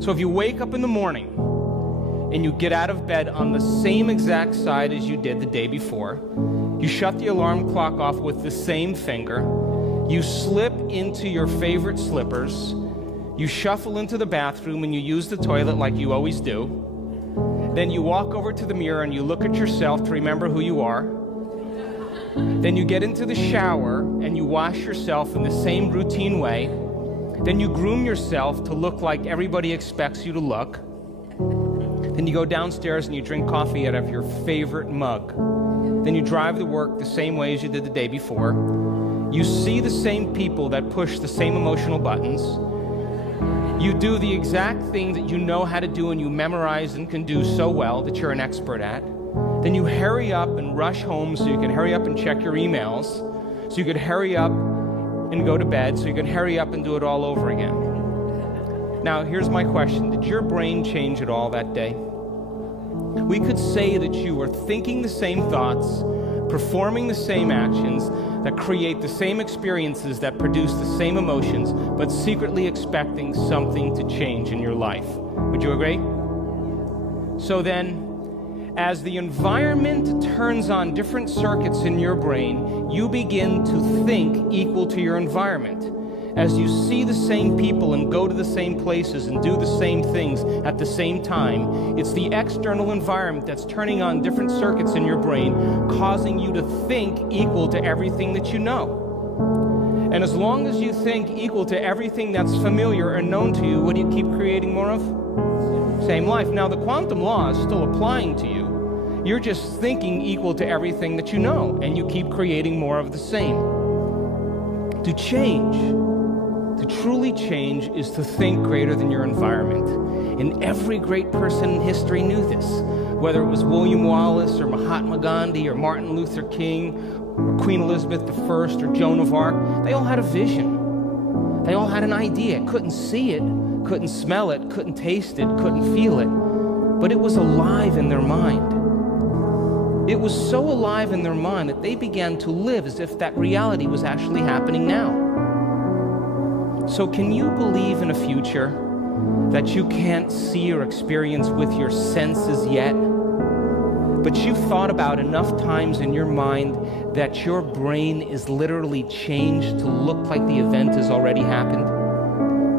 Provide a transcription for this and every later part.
So if you wake up in the morning and you get out of bed on the same exact side as you did the day before, you shut the alarm clock off with the same finger, you slip into your favorite slippers, you shuffle into the bathroom and you use the toilet like you always do, then you walk over to the mirror and you look at yourself to remember who you are, then you get into the shower and you wash yourself in the same routine way, then you groom yourself to look like everybody expects you to look, then you go downstairs and you drink coffee out of your favorite mug, then you drive to work the same way as you did the day before, you see the same people that push the same emotional buttons, you do the exact thing that you know how to do and you memorize and can do so well that you're an expert at, then you hurry up and rush home so you can hurry up and check your emails, so you could hurry up and go to bed, so you can hurry up and do it all over again. Now, here's my question. Did your brain change at all that day? We could say that you were thinking the same thoughts, performing the same actions, that create the same experiences, that produce the same emotions, but secretly expecting something to change in your life. Would you agree? So then, as the environment turns on different circuits in your brain, you begin to think equal to your environment. As you see the same people and go to the same places and do the same things at the same time, it's the external environment that's turning on different circuits in your brain, causing you to think equal to everything that you know. And as long as you think equal to everything that's familiar and known to you, what do you keep creating more of? Same life. Now, the quantum law is still applying to you. You're just thinking equal to everything that you know, and you keep creating more of the same. To change, to truly change, is to think greater than your environment. And every great person in history knew this. Whether it was William Wallace or Mahatma Gandhi or Martin Luther King or Queen Elizabeth I or Joan of Arc, they all had a vision. They all had an idea. Couldn't see it, couldn't smell it, couldn't taste it, couldn't feel it. But it was alive in their mind. It was so alive in their mind that they began to live as if that reality was actually happening now. So can you believe in a future that you can't see or experience with your senses yet, but you've thought about enough times in your mind that your brain is literally changed to look like the event has already happened?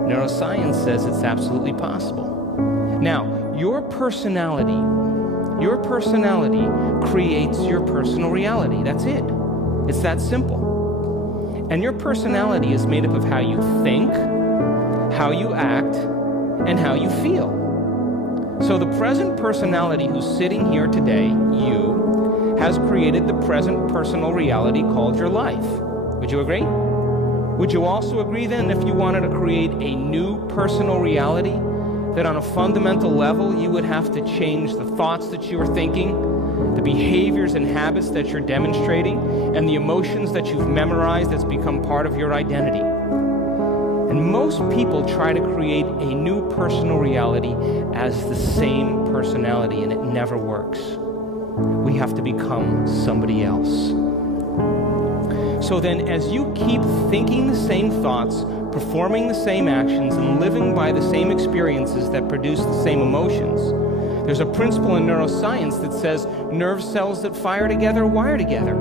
Neuroscience says it's absolutely possible. Now, your personality creates your personal reality. That's it. It's that simple. And your personality is made up of how you think, how you act, and how you feel. So the present personality who's sitting here today, you, has created the present personal reality called your life. Would you agree? Would you also agree then, if you wanted to create a new personal reality, that on a fundamental level you would have to change the thoughts that you are thinking, the behaviors and habits that you're demonstrating, and the emotions that you've memorized that's become part of your identity? And most people try to create a new personal reality as the same personality, and it never works. We have to become somebody else. So then, as you keep thinking the same thoughts, performing the same actions, and living by the same experiences that produce the same emotions, there's a principle in neuroscience that says nerve cells that fire together wire together.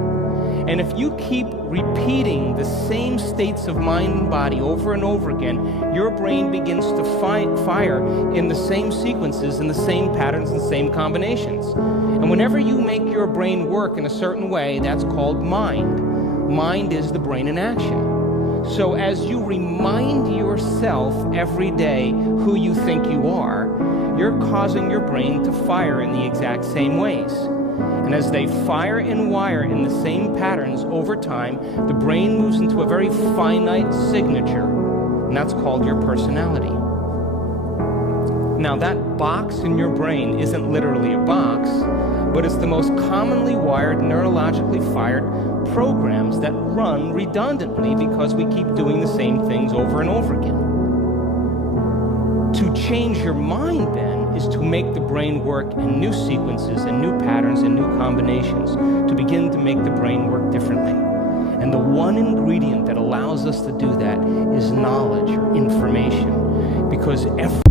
And if you keep repeating the same states of mind and body over and over again, your brain begins to fire in the same sequences, in the same patterns, and same combinations. And whenever you make your brain work in a certain way, that's called mind. Mind is the brain in action. So as you remind yourself every day who you think you are, you're causing your brain to fire in the exact same ways. And as they fire and wire in the same patterns over time, the brain moves into a very finite signature, and that's called your personality. Now, that box in your brain isn't literally a box, but it's the most commonly wired, neurologically fired programs that run redundantly because we keep doing the same things over and over again. To change your mind, then, is to make the brain work in new sequences and new patterns and new combinations, to begin to make the brain work differently. And the one ingredient that allows us to do that is knowledge or information, because every